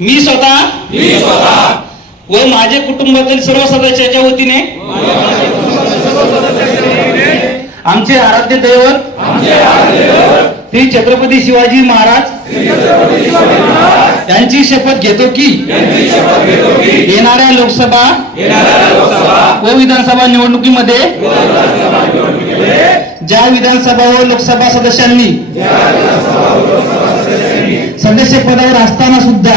मी स्वतः व माझे कुटुंबातील सर्व सदस्याच्या वतीने आमचे आराध्य दैवत श्री छत्रपती शिवाजी महाराज यांची शपथ घेतो की येणाऱ्या लोकसभा व विधानसभा निवडणुकीमध्ये ज्या विधानसभा व लोकसभा सदस्यांनी सदस्य पदावर असताना सुद्धा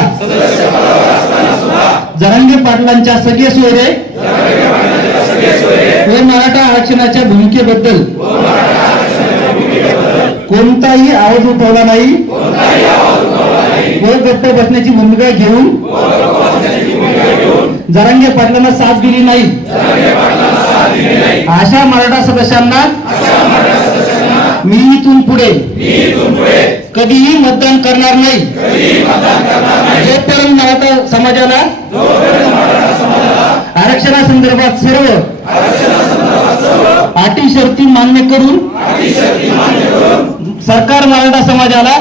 जरांगे पाटलांच्या सगळे सोयरे व मराठा आरक्षणाच्या भूमिकेबद्दल कोणताही आवाज उठवला नाही व गप्प बसण्याची भूमिका घेऊन जरांगे पाटलांना साथ दिली नाही अशा मराठा सदस्यांना मी इथून पुढे कधीही मतदान करणार नाही। जोपर्यंत मराठा समाजाला आरक्षणासंदर्भात सर्व अटी शर्ती मान्य करून सरकार मराठा समाजाला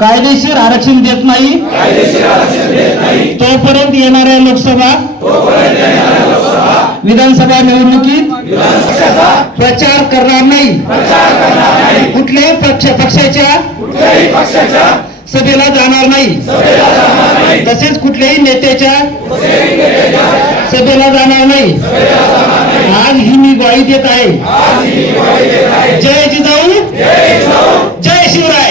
कायदेशीर आरक्षण देत नाही तोपर्यंत येणाऱ्या लोकसभा विधानसभा निवडणुकीत प्रचार करणार नाही। कुठल्याही पक्षाच्या सभेला जाणार नाही तसेच कुठल्याही नेत्याच्या सभेला जाणार नाही। आज ही मी ग्वाही देत आहे। जय जिजाऊ जय शिवराय।